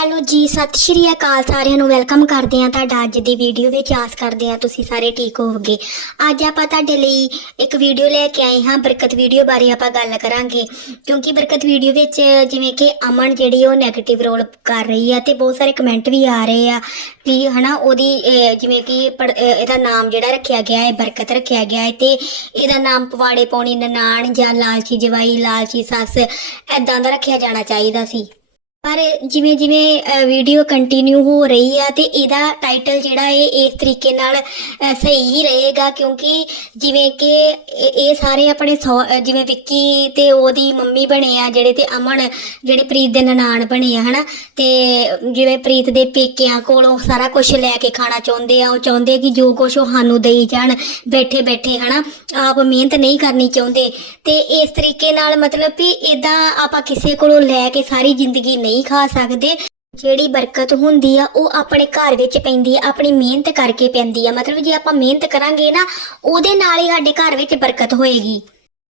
Hello ਜੀ, ਸਤਿ ਸ਼੍ਰੀ ਅਕਾਲ ਸਾਰਿਆਂ ਨੂੰ। ਵੈਲਕਮ ਕਰਦੇ ਹਾਂ ਤੁਹਾਡਾ ਅੱਜ ਦੀ ਵੀਡੀਓ ਵਿੱਚ। ਆਸ ਕਰਦੇ ਹਾਂ ਤੁਸੀਂ ਸਾਰੇ ਠੀਕ ਹੋਵੋਗੇ। ਅੱਜ ਆਪਾਂ ਤੁਹਾਡੇ ਲਈ ਇੱਕ ਵੀਡੀਓ ਲੈ ਕੇ ਆਏ ਹਾਂ। ਬਰਕਤ ਵੀਡੀਓ ਬਾਰੇ ਆਪਾਂ ਗੱਲ ਕਰਾਂਗੇ। ਕਿਉਂਕਿ ਬਰਕਤ ਵੀਡੀਓ ਵਿੱਚ ਜਿਵੇਂ ਕਿ ਅਮਨ ਜਿਹੜੀ ਉਹ 네ਗੇਟਿਵ ਰੋਲ ਕਰ ਰਹੀ ਆ ਤੇ ਬਹੁਤ ਸਾਰੇ ਕਮੈਂਟ ਵੀ ਆ ਰਹੇ ਆ ਵੀ ਹਨਾ, ਉਹਦੀ ਜਿਵੇਂ ਕਿ ਪੜ- ਇਹਦਾ ਨਾਮ ਜਿਹੜਾ ਰੱਖਿਆ ਗਿਆ ਹੈ, ਬਰਕਤ ਰੱਖਿਆ ਗਿਆ ਹੈ ਤੇ ਇਹਦਾ ਨਾਮ ਪਵਾੜੇ ਪਾਉਣੀ ਨਨਾਣ ਜਾਂ ਲਾਲਚੀ ਜਵਾਈ, ਲਾਲਚੀ ਸੱਸ ਐਦਾਂ ਦਾ ਰੱਖਿਆ ਜਾਣਾ ਚਾਹੀਦਾ ਸੀ। ਪਰ ਜਿਵੇਂ ਜਿਵੇਂ ਵੀਡੀਓ ਕੰਟੀਨਿਊ ਹੋ ਰਹੀ ਆ ਤੇ ਇਹਦਾ ਟਾਈਟਲ ਜਿਹੜਾ ਇਹ ਇਸ ਤਰੀਕੇ ਨਾਲ ਸਹੀ ਹੀ ਰਹੇਗਾ ਕਿਉਂਕਿ ਜਿਵੇਂ ਕਿ ਇਹ ਸਾਰੇ ਆਪਣੇ ਸਹੁ- ਜਿਵੇਂ ਵਿੱਕੀ ਤੇ ਉਹਦੀ ਮੰਮੀ ਬਣੇ ਆ, ਜਿਹੜੇ ਤੇ ਅਮਨ, ਜਿਹੜੇ ਪ੍ਰੀਤ ਦੇ ਨਨਾਣ ਬਣੇ ਆ, ਹਨਾ? ਤੇ ਜਿਵੇਂ ਪ੍ਰੀਤ ਦੇ ਪੇਕਿਆਂ ਕੋਲੋਂ ਸਾਰਾ ਕੁਝ ਲੈ ਕੇ ਖਾਣਾ ਚਾਹੁੰਦੇ ਆ, ਉਹ ਚਾਹੁੰਦੇ ਕਿ ਜੋ ਕੁਝ ਉਹ ਸਾਨੂੰ ਦੇਈ ਜਾਣ, ਬੈਠੇ ਬੈਠੇ, ਹਨਾ? ਆਪ ਮਿਹਨਤ ਨਹੀਂ ਕਰਨੀ ਚਾਹੁੰਦੇ। ਤੇ ਇਸ ਤਰੀਕੇ ਨਾਲ ਮਤਲਬ ਵੀ ਇਦਾਂ ਆਪਾਂ ਕਿਸੇ ਕੋਲੋਂ ਲੈ ਕੇ ਸਾਰੀ ਜ਼ਿੰਦਗੀ ਨਹੀਂ ਖਾ ਸਕਦੇ। ਜਿਹੜੀ ਬਰਕਤ ਹੁੰਦੀ ਆ, ਉਹ ਆਪਣੇ ਘਰ ਵਿੱਚ ਪੈਂਦੀ ਆ, ਆਪਣੀ ਮਿਹਨਤ ਕਰਕੇ ਪੈਂਦੀ ਆ। ਮਤਲਬ ਜੇ ਆਪਾਂ ਮਿਹਨਤ ਕਰਾਂਗੇ ਨਾ, ਉਹਦੇ ਨਾਲ ਹੀ ਸਾਡੇ ਘਰ ਵਿੱਚ ਬਰਕਤ ਹੋਏਗੀ।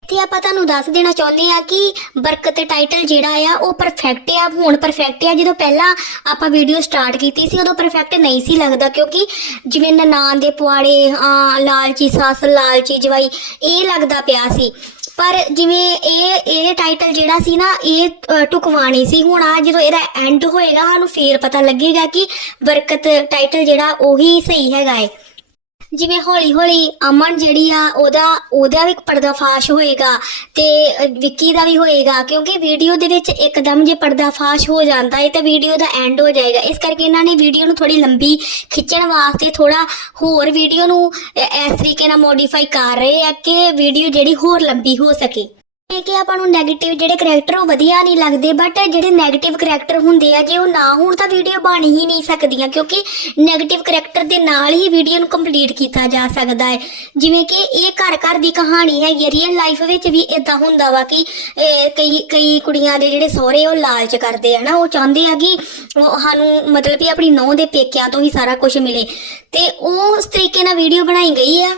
ਤੇ ਆਪਾਂ ਤੁਹਾਨੂੰ ਦੱਸ ਦੇਣਾ ਚਾਹੁੰਦੇ ਆ ਕਿ ਬਰਕਤ ਟਾਈਟਲ ਜਿਹੜਾ ਆ, ਉਹ ਪਰਫੈਕਟ ਆ, ਹੁਣ ਪਰਫੈਕਟ ਆ। ਜਦੋਂ ਪਹਿਲਾਂ ਆਪਾਂ ਵੀਡੀਓ ਸਟਾਰਟ ਕੀਤੀ ਸੀ, ਉਦੋਂ ਪਰਫੈਕਟ ਨਹੀਂ ਸੀ ਲੱਗਦਾ, ਕਿਉਂਕਿ ਜਿਵੇਂ ਨਨਾਣ ਦੇ ਪੁਆੜੇ ਆ ਲਾਲਚੀ ਸੱਸ, ਲਾਲਚੀ ਜਵਾਈ, ਇਹ ਲੱਗਦਾ ਪਿਆ ਸੀ। ਪਰ ਜਿਵੇਂ ਇਹ ਇਹ ਟਾਈਟਲ ਜਿਹੜਾ ਸੀ ਨਾ ਇਹ ਅ, ਟੁਕਵਾਣੀ ਸੀ। ਹੁਣ ਆ ਜਦੋਂ ਇਹਦਾ ਐਂਡ ਹੋਏਗਾ ਸਾਨੂੰ ਫੇਰ ਪਤਾ ਲੱਗੇਗਾ ਕਿ ਬਰਕਤ ਟਾਈਟਲ ਜਿਹੜਾ ਉਹੀ ਸਹੀ ਹੈਗਾ ਏ। ਜਿਵੇਂ ਹੌਲੀ ਹੌਲੀ ਅਮਨ ਜਿਹੜੀ ਆ, ਉਹਦਾ ਉਹਦਾ ਵੀ ਪਰਦਾਫਾਸ਼ ਹੋਏਗਾ ਤੇ ਵਿੱਕੀ ਦਾ ਵੀ ਹੋਏਗਾ, ਕਿਉਂਕਿ ਵੀਡੀਓ ਦੇ ਵਿੱਚ ਇੱਕਦਮ ਜੇ ਪਰਦਾਫਾਸ਼ ਹੋ ਜਾਂਦਾ ਹੈ ਤਾਂ ਵੀਡੀਓ ਦਾ ਐਂਡ ਹੋ ਜਾਏਗਾ। ਇਸ ਕਰਕੇ ਇਹਨਾਂ ਨੇ ਵੀਡੀਓ ਨੂੰ ਥੋੜੀ ਲੰਬੀ ਖਿੱਚਣ ਵਾਸਤੇ ਥੋੜਾ ਹੋਰ ਵੀਡੀਓ ਨੂੰ ਇਸ ਤਰੀਕੇ ਨਾਲ ਮੋਡੀਫਾਈ ਕਰ ਰਹੇ ਆ ਕਿ ਵੀਡੀਓ ਜਿਹੜੀ ਹੋਰ ਲੰਬੀ ਹੋ ਸਕੇ। ਇਹ ਕਿ ਆਪਾਂ ਨੂੰ ਨੈਗੇਟਿਵ ਜਿਹੜੇ ਕੈਰੈਕਟਰ ਉਹ ਵਧੀਆ ਨਹੀਂ ਲੱਗਦੇ ਬਟ ਜਿਹੜੇ ਨੈਗੇਟਿਵ ਕੈਰੈਕਟਰ ਹੁੰਦੇ ਆ, ਜੇ ਉਹ ਨਾ ਹੋਣ ਤਾਂ ਵੀਡੀਓ ਬਣ ਹੀ ਨਹੀਂ ਸਕਦੀਆਂ, ਕਿਉਂਕਿ ਨੈਗੇਟਿਵ ਕੈਰੈਕਟਰ ਦੇ ਨਾਲ ਹੀ ਵੀਡੀਓ ਨੂੰ ਕੰਪਲੀਟ ਕੀਤਾ ਜਾ ਸਕਦਾ ਹੈ। ਜਿਵੇਂ ਕਿ ਇਹ ਘਰ ਘਰ ਦੀ ਕਹਾਣੀ ਹੈ ਰੀਅਲ ਲਾਈਫ ਵਿੱਚ ਵੀ ਇਦਾਂ ਹੁੰਦਾ ਵਾ ਕਿ ਕਈ ਕਈ ਕੁੜੀਆਂ ਦੇ ਜਿਹੜੇ ਸਹੁਰੇ ਉਹ ਲਾਲਚ ਕਰਦੇ ਆ ਨਾ ਉਹ ਚਾਹੁੰਦੇ ਆ ਕਿ ਸਾਨੂੰ ਮਤਲਬ ਵੀ ਆਪਣੀ ਨੌਂ ਦੇ ਪੇਕਿਆਂ ਤੋਂ ਹੀ ਸਾਰਾ ਕੁਝ ਮਿਲੇ। ਤੇ ਉਸ ਤਰੀਕੇ ਨਾਲ ਵੀਡੀਓ ਬਣਾਈ ਗਈ ਆ।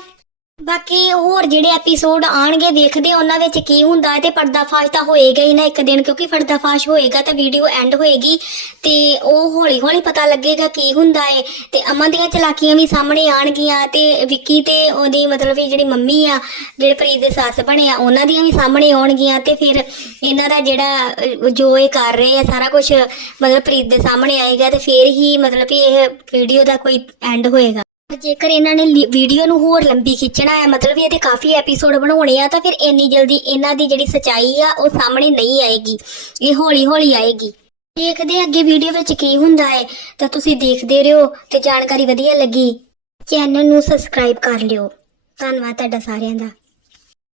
ਬਾਕੀ ਹੋਰ ਜਿਹੜੇ ਐਪੀਸੋਡ ਆਣਗੇ ਦੇਖਦੇ ਆ ਉਹਨਾਂ ਵਿੱਚ ਕੀ ਹੁੰਦਾ ਹੈ ਤੇ ਪਰਦਾਫਾਸ਼ ਤਾਂ ਹੋਏਗਾ ਹੀ ਨਾ ਇੱਕ ਦਿਨ, ਕਿਉਂਕਿ ਪਰਦਾਫਾਸ਼ ਹੋਏਗਾ ਤਾਂ ਵੀਡੀਓ ਐਂਡ ਹੋਏਗੀ ਤੇ ਉਹ ਹੌਲੀ ਹੌਲੀ ਪਤਾ ਲੱਗੇਗਾ ਕੀ ਹੁੰਦਾ ਹੈ ਤੇ ਅਮਨ ਦੀਆਂ ਚਲਾਕੀਆਂ ਵੀ ਸਾਹਮਣੇ ਆਣਗੀਆਂ ਤੇ ਵਿੱਕੀ ਤੇ ਉਹਦੀ ਮਤਲਬ ਵੀ ਜਿਹੜੀ ਮੰਮੀ ਆ, ਜਿਹੜੇ ਪ੍ਰੀਤ ਦੇ ਸੱਸ ਬਣੇ ਆ, ਉਹਨਾਂ ਦੀਆਂ ਵੀ ਸਾਹਮਣੇ ਆਉਣਗੀਆਂ ਤੇ ਫਿਰ ਇਹਨਾਂ ਦਾ ਜਿਹੜਾ ਜੋ ਇਹ ਕਰ ਰਹੇ ਆ, ਸਾਰਾ ਕੁਝ ਮਤਲਬ ਪ੍ਰੀਤ ਦੇ ਸਾਹਮਣੇ ਆਏਗਾ ਤੇ ਫਿਰ ਹੀ ਮਤਲਬ ਕਿ ਇਹ ਵੀਡੀਓ ਦਾ ਕੋਈ ਐਂਡ ਹੋਏਗਾ। ਜੇਕਰ ਇਹਨਾਂ ਨੇ ਲੀ- ਵੀਡੀਓ ਨੂੰ ਹੋਰ ਲੰਬੀ ਖਿੱਚਣਾ ਹੈ, ਮਤਲਬ ਵੀ ਇਹਦੇ ਕਾਫੀ ਐਪੀਸੋਡ ਬਣਾਉਣੇ ਆ, ਤਾਂ ਫਿਰ ਇੰਨੀ ਜਲਦੀ ਇਹਨਾਂ ਦੀ ਜਿਹੜੀ ਸਚਾਈ ਆ, ਉਹ ਸਾਹਮਣੇ ਨਹੀਂ ਆਏਗੀ। ਇਹ ਹੌਲੀ ਹੌਲੀ ਆਏਗੀ। ਦੇਖਦੇ ਅੱਗੇ ਵੀਡੀਓ ਵਿੱਚ ਕੀ ਹੁੰਦਾ ਹੈ। ਤਾਂ ਤੁਸੀਂ ਦੇਖਦੇ ਰਹੋ ਤੇ ਜਾਣਕਾਰੀ ਵਧੀਆ ਲੱਗੀ, ਚੈਨਲ ਨੂੰ ਸਬਸਕ੍ਰਾਈਬ ਕਰ ਲਿਓ। ਧੰਨਵਾਦ ਤੁਹਾਡਾ ਸਾਰਿਆਂ ਦਾ।